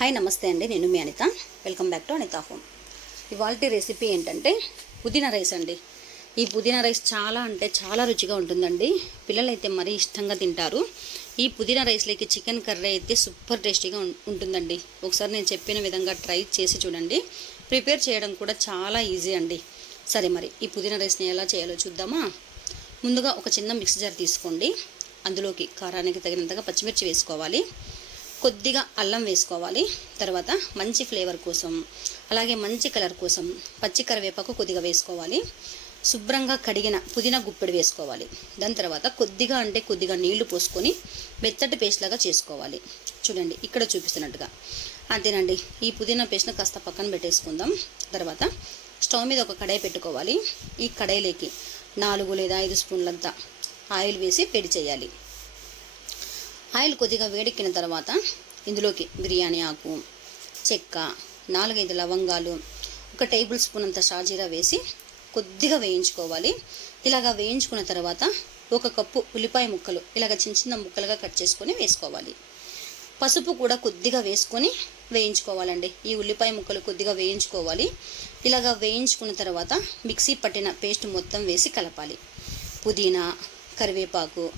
Hi నమస్తే అండి. నేను మీ Anitha. Welcome back to Anitha home ఇవాళ రెసిపీ ఏంటంటే పుదీనా రైస్ అండి. ఈ పుదీనా రైస్ చాలా అంటే చాలా రుచిగా ఉంటుందండి. పిల్లలైతే మరీ ఇష్టంగా తింటారు. ఈ పుదీనా రైస్లోకి చికెన్ కర్రీ అయితే సూపర్ టేస్టీగా ఉంటుందండి. ఒకసారి నేను చెప్పిన విధంగా ట్రై చేసి చూడండి. ప్రిపేర్ చేయడం కూడా చాలా ఈజీ అండి. సరే మరి ఈ పుదీనా రైస్ని ఎలా చేయాలో చూద్దామా? ముందుగా ఒక చిన్న మిక్సీ జార్ తీసుకోండి. అందులోకి కారానికి తగినంతగా పచ్చిమిర్చి వేసుకోవాలి. కొద్దిగా అల్లం వేసుకోవాలి. తర్వాత మంచి ఫ్లేవర్ కోసం అలాగే మంచి కలర్ కోసం పచ్చి కరివేపాకు కొద్దిగా వేసుకోవాలి. శుభ్రంగా కడిగిన పుదీనా గుప్పెడు వేసుకోవాలి. దాని తర్వాత కొద్దిగా అంటే కొద్దిగా నీళ్ళు పోసుకొని మెత్తటి పేస్ట్ లాగా చేసుకోవాలి. చూడండి ఇక్కడ చూపిస్తున్నట్టుగా. అంతేనండి ఈ పుదీనా పేస్ట్ని కాస్త పక్కన పెట్టేసుకుందాం. తర్వాత స్టవ్ మీద ఒక కడాయి పెట్టుకోవాలి. ఈ కడాయిలోకి నాలుగు లేదా ఐదు స్పూన్లంతా ఆయిల్ వేసి పెడి చేయాలి. ఆయిల్ కొద్దిగా వేడెక్కిన తర్వాత ఇందులోకి బిర్యానీ ఆకు చెక్క నాలుగైదు లవంగాలు ఒక టేబుల్ స్పూన్ అంత షాజీరా వేసి కొద్దిగా వేయించుకోవాలి. ఇలాగా వేయించుకున్న తర్వాత ఒక కప్పు ఉల్లిపాయ ముక్కలు ఇలాగ చిన్న చిన్న ముక్కలుగా కట్ చేసుకొని వేసుకోవాలి. పసుపు కూడా కొద్దిగా వేసుకొని వేయించుకోవాలండి. ఈ ఉల్లిపాయ ముక్కలు కొద్దిగా వేయించుకోవాలి. ఇలాగా వేయించుకున్న తర్వాత మిక్సీ పట్టిన పేస్ట్ మొత్తం వేసి కలపాలి. పుదీనా కరివేపాకు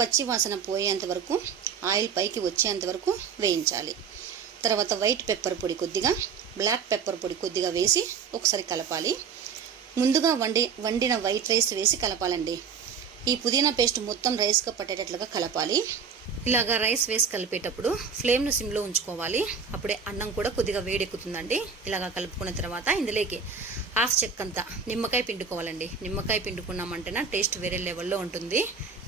పచ్చి వాసన పోయేంత వరకు ఆయిల్ పైకి వచ్చేంత వరకు వేయించాలి. తర్వాత వైట్ పెప్పర్ పొడి కొద్దిగా బ్లాక్ పెప్పర్ పొడి కొద్దిగా వేసి ఒకసారి కలపాలి. ముందుగా వండి వండిన వైట్ రైస్ వేసి కలపాలండి. ఈ పుదీనా పేస్ట్ మొత్తం రైస్గా పట్టేటట్లుగా కలపాలి. ఇలాగ రైస్ వేసి కలిపేటప్పుడు ఫ్లేమ్ను సిమ్లో ఉంచుకోవాలి. అప్పుడే అన్నం కూడా కొద్దిగా వేడెక్కుతుందండి. ఇలాగా కలుపుకున్న తర్వాత ఇందులోకి హాఫ్ చెక్కంత నిమ్మకాయ పిండుకోవాలండి. నిమ్మకాయ పిండుకున్నామంటేనే టేస్ట్ వేరే లెవెల్లో ఉంటుంది.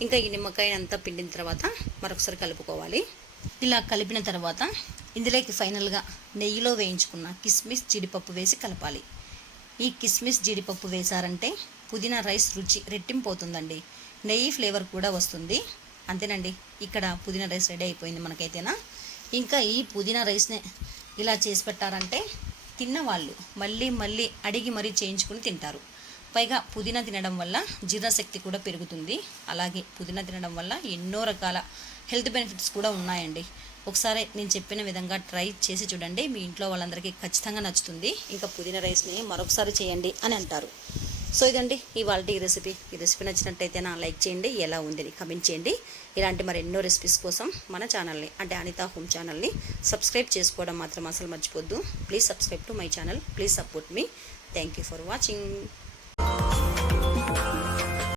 ఇంకా ఈ నిమ్మకాయ అంతా పిండిన తర్వాత మరొకసారి కలుపుకోవాలి. ఇలా కలిపిన తర్వాత ఇందులోకి ఫైనల్గా నెయ్యిలో వేయించుకున్న కిస్మిస్ జీడిపప్పు వేసి కలపాలి. ఈ కిస్మిస్ జీడిపప్పు వేశారంటే పుదీనా రైస్ రుచి రెట్టింపు అవుతుందండి. నెయ్యి ఫ్లేవర్ కూడా వస్తుంది. అంతేనండి. ఇక్కడ పుదీనా రైస్ రెడీ అయిపోయింది మనకైతేనా? ఇంకా ఈ పుదీనా రైస్ని ఇలా చేసి పెట్టారంటే తిన్నవాళ్ళు మళ్ళీ మళ్ళీ అడిగి మరీ చేయించుకుని తింటారు. పైగా పుదీనా తినడం వల్ల జీర్ణశక్తి కూడా పెరుగుతుంది. అలాగే పుదీనా తినడం వల్ల ఎన్నో రకాల హెల్త్ బెనిఫిట్స్ కూడా ఉన్నాయండి. ఒకసారి నేను చెప్పిన విధంగా ట్రై చేసి చూడండి. మీ ఇంట్లో వాళ్ళందరికీ ఖచ్చితంగా నచ్చుతుంది. ఇంకా పుదీనా రైస్ని మరొకసారి చేయండి అని అంటారు. సో ఇదండి ఇవాళ ఈ రెసిపీ ఈ రెసిపీ నచ్చినట్టయితే నా లైక్ చేయండి ఎలా ఉందని కమెంట్ చేయండి. ఇలాంటి మరి ఎన్నో రెసిపీస్ కోసం మన ఛానల్ని అంటే అనితా హోమ్ ఛానల్ని సబ్స్క్రైబ్ చేసుకోవడం మాత్రం అసలు మర్చిపోద్దు. Please subscribe to my channel please support me thank you for watching